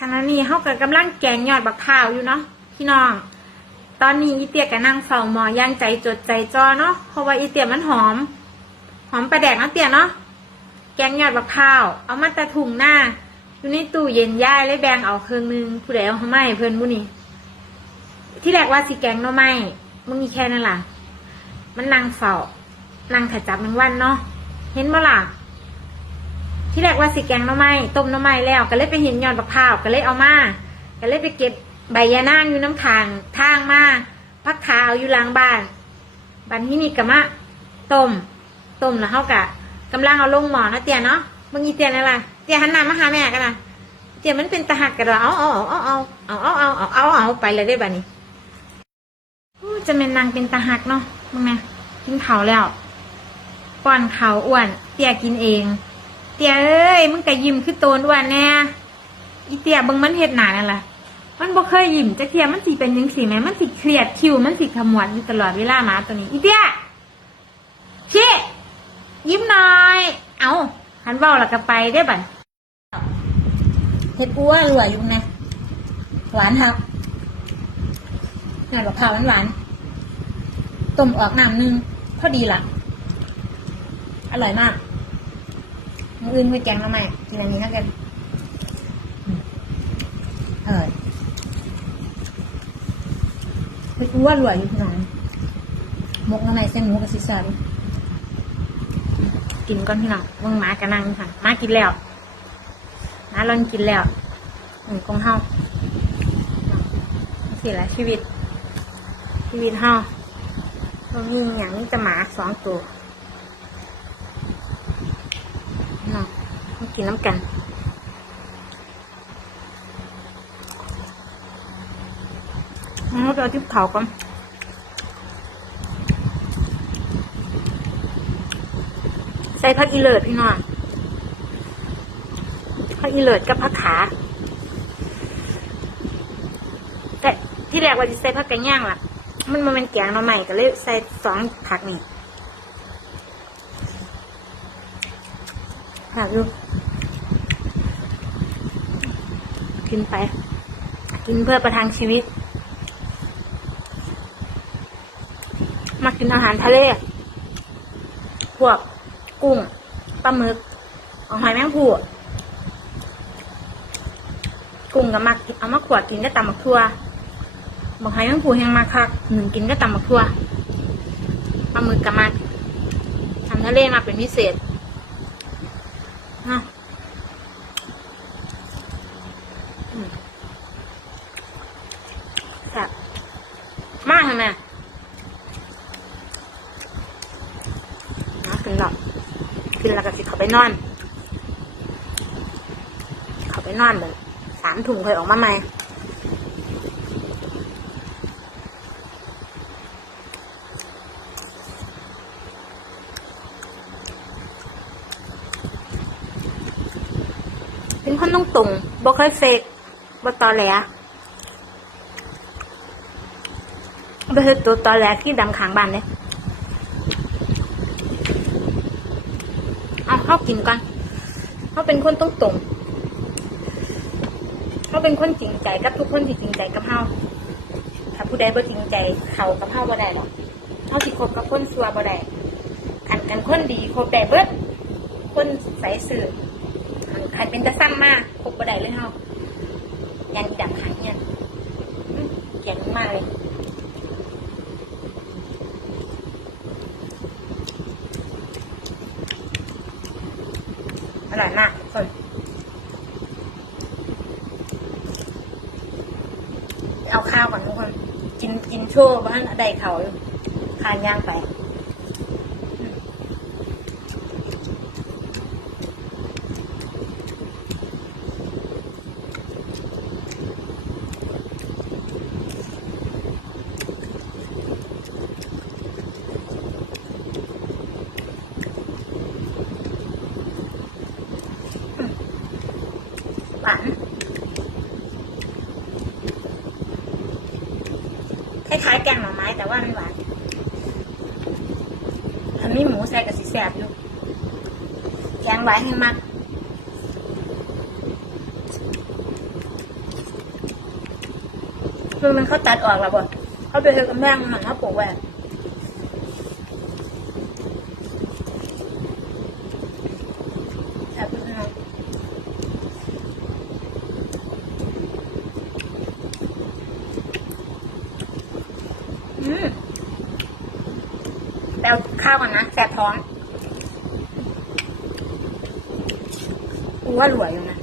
ขณะนี้เขาก็กำลังแกงยอดบักพร้าวอยู่เนาะพี่น้อง ตอนนี้อีเตียกับนั่งเฝ้าหมอย่างใจจดใจจ่อเนาะเพราะว่าอีเตียมันหอม หอมประแดกนะเตียเนาะแกงยอดบักพร้าวเอามาตะถุงหน้าอยู่ในตู้เย็นย่ายเลยแบงเอาเครื่องนึงผู้ใดเอาเขาไม่เพิ่นบุนี่ที่แรกว่าสิแกงหน่อไม้มึงมีแค่นั้นล่ะ มันนั่งเฝ้านั่งถัดจับแมงวันเนาะเห็นบ่ล่ะ ที่แรกว่าสิแกงหน่อไม้ต้มหน่อไม้แล้ว ก็เลยไปเห็นยอดบักพร้าวก็เลยเอามาก็เลยไปเก็บใบยานางอยู่น้ำทางทางมาพักขาเอาอยู่หลังบ้านบันที่นี่ก็มาต้มต้มแล้วเขากะกำลังเอาลงหมอนะเตียเนาะมึงอีเตียนอะไรเตียหันหน้ามาหาแม่กันนะเตียมันเป็นตะหักกันเหรอเอาเอาเอาเอาเอาเอาเอาเอาเอาเอาไปเลยได้บัดนี้จะเป็นนางเป็นตะหักเนาะมึงนะกินเขาแล้วป้อนเขาอ้วน เตียกินเอง เตียเอ้ยมึงก็ยิ้มคือโตนอ้วนแน่อีเตียเบิ่งมันเฮ็ดหนานั่นล่ะ มันบ่เคยยิ้มจักเทียมันสิเป็นจังซี่แหมมันสิเครียดคิวมันสิขมวดอยู่ตลอดเวลาหมาตัวนี้อีเตียชิยิ้มหน่อย เอาหันเว้าแล้วก็ไปได้บัดเฮ็ดอ้วนรวยอยู่นะหวานครับงานบักพาวหวานๆต้มออกน้ำนึงพอดีล่ะอร่อยมาก มื้ออื่นไปแกงแล้วไหมกินอันนี้แล้วกันเออไปกูว่ารวยอยู่พี่น้องมกน้ำไหมเส้นหมูกับซิซาดิกินก่อนพี่น้องมึงหมากันนั่งค่ะหมากินแล้วหมาลอนกินแล้วอืมกงเฮาสิละชีวิต ชีวิตเฮาตรงนี้อย่างนี้จะหมาสองตัว เนาะมา กินน้ำกันเราไปเอาที่เขาก่อนใส่ผักอีเลิศพี่น้องผักอีเลิศกับผักขา แต่ที่แรกว่าจะใส่ผักกระย่างล่ะ มันมันเป็นแกงหน่อใหม่ก็เลยใส่สองผักนี่ ผักดูกินไป กินเพื่อประทังชีวิต มากินอาหารทะเล พวกกุ้งปลาหมึกหอยแมงผู้กุ้งกับมักเอามาขวดกินก็ตำมักทั่วบอกหอยแมงผู้แห้งมาคักหนึ่งกินก็ตำมักทั่วปลาหมึกกับมักทำทะเลมาเป็นพิเศษ นะแบบมากเลยแม่นะกินหรอกกินแล้วก็สิเขาไปนอน เขาไปนอนเลยสามถุงเคยออกมาไหม เป็นคนต้องตรงบ่เคยเฟกบ่ตอแหลไปคือตัวตอแรกที่ดำขางบ้านเลยเอาเข้ากินกันเขาเป็นคนต้องตรงเขาเป็นคนจริงใจกับทุกคนที่จริงใจกับเฮาถ้าผู้ใดบ่จริงใจเขากับเฮาบ่ได้หรอกเฮาสิคบกับคนซัวบ่ได้ขันกันคนดีคบได้เบิดคนใสสื่อ ใครเป็นจะซ้ำมากคบบ่ไดเลยเฮายันอีดำขางเนี่ยเกลียดมากเลยอร่อยมากทุกคนเอาข้าวก่อนทุกคน กินกินโชว์บ้านใดเขาอยู่ทานย่างไป ล้ายแกงหน่อไม้แต่ว่ามันหวานทำนี้หมูใส่กับสีแสบอยู่แกงไว้ให้มากคือมันเขาตัดออกแล้วบ่เขาไปเธอกำแม่งมันเขาปลูกแหวน เอาข้าวก่อนนะแสบท้องกูว่ารวยอยู่นะ